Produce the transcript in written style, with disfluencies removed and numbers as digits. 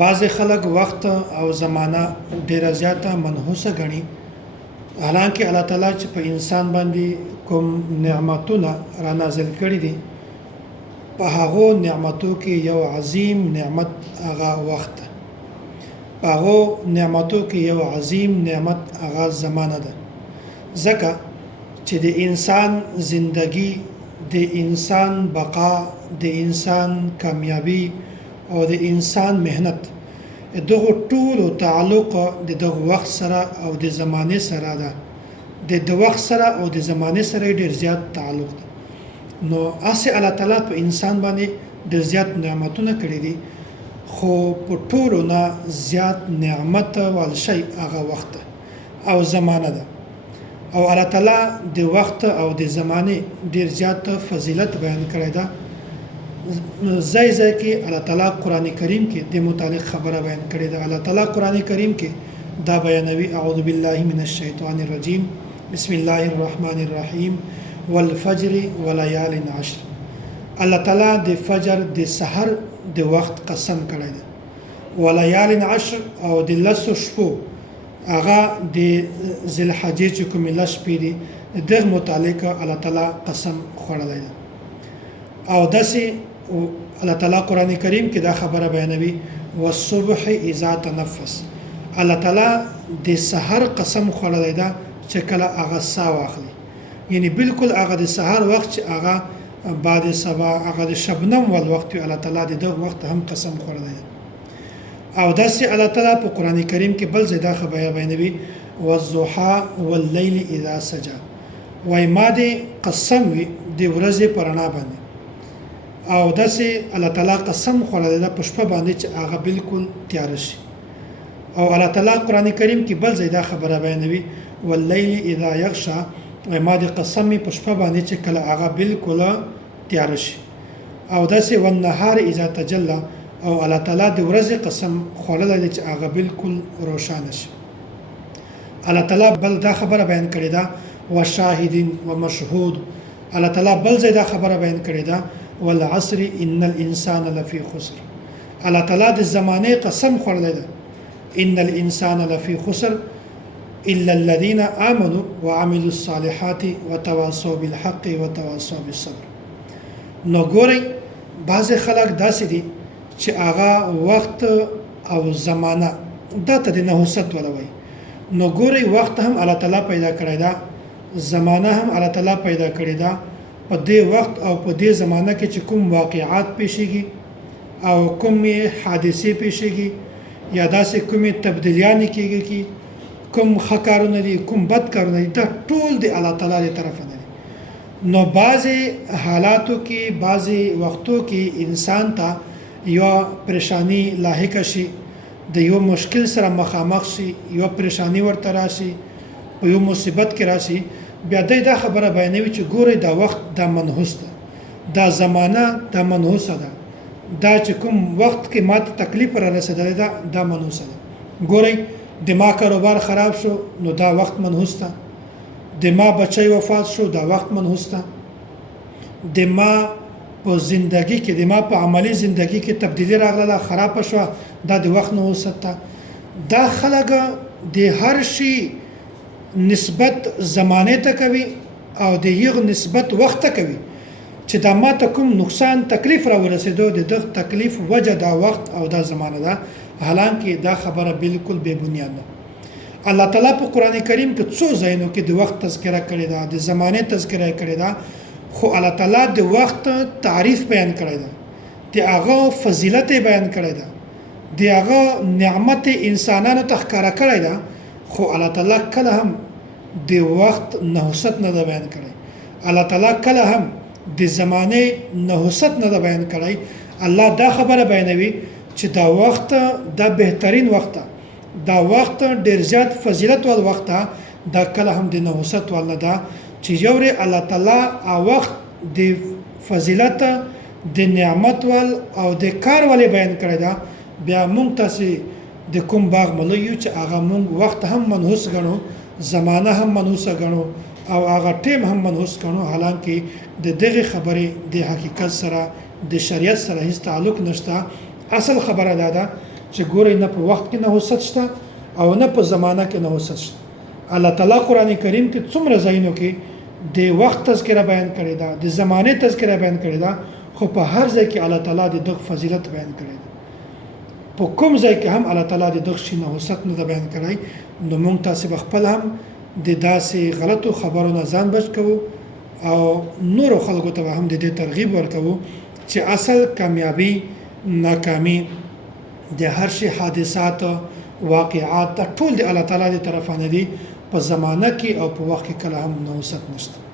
بعض خلک وخت او زمانہ ډیره زیاته منحوسه غني، حالانکه الله تعالی چې په انسان باندې کوم نعمتونه را نازل کړي دي، په هغه نعمتو کې یو عظیم نعمت هغه وخت ده. په هغه نعمتو کې یو عظیم نعمت هغه زمانہ ده. ځکه چې د انسان زندگی، د انسان بقا، د انسان کامیابی او د انسان مهنت دغه ټولو تعلق د دغه وخت سره او د زمانه سره ده. د وخت سره او د زمانه سره ډیر زیات تعلق ده. نو اسه الله تعالی په انسان باندې ډیر زیات نعمتونه کړې دي، خو په ټولو نه زیات نعمت ول شي هغه وخت او زمانه ده. او الله تعالی د وخت او د زمانه ډیر زیات فضیلت بیان کړی ده. زای کې الله تعالی قران کریم کې د متعلق خبره بیان کړې ده. الله تعالی قران کریم کې دا بیانوي: اعوذ بالله من الشیطان الرجیم، بسم الله الرحمن الرحیم، والفجر وليال عشر. الله تعالی د فجر د سحر د وخت قسم کړی ده. وليال عشر او د لسو شپو هغه د ذل حجې چې کوم لس شپې دي د متعلق الله تعالی قسم خوړلی ده. او داسې الله تعالی قران کریم کې دا خبره بیانوي: والصبح اذا تنفس. الله تعالی د سحر قسم خوړلی ده چې کله هغه ساه واخلي، یعنی بالکل هغه د سحر وخت چې هغه بعد صبا هغه د شبنم ول وخت الله تعالی د دغه وخت هم قسم خوړلی ده. او داسې الله تعالی په قران کریم کې بل ځای دا خبره بیانوي: والضحى والليل اذا سجى. وای ما دې قسم وي د ورځې پرانا باندې، او داسې الله تعالی قسم خوړلی ده په شپه باندې چې هغه بالکل تیار شي. او الله تعالی قران کریم کې بل ځای دا خبره بیانوي: والليل اذا يغشى. ما دې قسم په شپه باندې چې کله هغه بالکل تیار شي. او داسې والنهار اذا تجلى. او الله تعالی د ورځې قسم خوړلی ده چې هغه بالکل روښانه شي. الله تعالی بل دا خبره بیان کړې ده: وشاهد ومشهود. الله تعالی بل ځای دا خبره بیان کړې ده: والعصر ان الانسان لفي خسر. الله تعالی د زمانه قسم خوړلی ده: ان الانسان لفي خسر الا الذين امنوا وعملوا الصالحات وتواصوا بالحق وتواصوا بالصبر. نو ګورئ، بعض خلک داسې دي چې هغه وخت او زمانہ دا ته د نحوست ولوي. نو ګورئ، وخت هم الله تعالی پیدا کړی دا، زمانہ هم الله تعالی پیدا کړی دا. په دې وخت او په دې زمانہ کې چې کوم واقعات پیښیږي او کوم حادثې پیښیږي یا داسې کومې تبدیلیانې کېږي کی کوم ښه کارونه دي کوم بد کارونه دي، دا ټول د الله تعالی له طرفه دي. نو بعضې حالاتو کې بعضې وختو کې انسان ته یو پریشانی لاحقه شي، د یو مشکل سره مخامخ شي، یو پریشانی ورته راشي، په یو مصیبت کې راشي، بیا دا خبره بیانوي چې ګورئ دا وخت دا منحوس ده، دا زمانہ دا منحوسه ده، دا چې کوم وخت کې ماته تکلیف را رسېدلی ده دا منحوسه ده. ګورئ، د ما کاروبار خراب شو نو دا وخت منحوس ده. د ما بچی وفات شو دا وخت منحوس ده. د ما په زندگی کې، د ما په عملی زندگی کې تبدیلی راغله، خراب شو، دا د وخت نحوست ده. دا خلک د هر شي نسبت زمانه ته کوي او د یغ نسبت وخت ته کوي چې دا ما ته کوم نقصان تکلیف را ورسېدو، د دغه تکلیف وجه دا وخت او دا زمانه ده. حالانکه دا خبره بالکل بے بنیاد ده. الله تعالی په قران کریم کې څو ځایونو کې د وخت تذکرہ کړی ده، د زمانه تذکرہ کړی ده، خو الله تعالی د وخت تعریف بیان کړی ده، د هغه فضیلت بیان کړی ده، د هغه نعمت انسانانو ته ښکاره کړی ده. خو الله تعالی کله هم د وخت نحوست نه ده بیان کړی. الله تعالی کله هم د زمانه نحوست نه ده بیان کړی. الله دا خبره بیانوي چې دا وخت دا بهترین وخت ده، دا وخت ډیر زیات فضیلت ول وخت ده، دا کله هم د نحوست ول نه ده چې یوري الله تعالی او وخت د فضیلت د نعمت ول او د کار ول بیان کړی ده. بیا مونږ تاسو د کوم باغ مليو چې هغه مونږ وخت هم منحوس غنو، زمانہ هم منحوس غنو او هغه ټیم هم منحوس غنو. حالانکه د دغه خبرې د حقیقت سره د شریعت سره هیڅ تعلق نشته. اصل خبره ده چې ګورئ نه په وخت کې نحوست شته او نه په زمانہ کې نحوست شته. الله تعالی قران کریم کې څومره ځایونو کې د وخت تذکره بیان کړی دا، د زمانه تذکره بیان کړی دا، خو په هر ځای کې الله تعالی د دغه فضیلت بیان کړی دی. په کوم ځای کې هم الله تعالی د دغه شي نحوست نه بیان کړی. نو موږ تاسو خپل هم د داسې غلطو خبرو نه ځان بچ کوو او نور خلکو ته هم د دې ترغیب ورکوو چې اصل کامیابی ناکامی د هر شي حادثات واقعات ټول د الله تعالی دی طرفانه دي، په زمانه کې او په وخت کې کله هم نحوست نشته.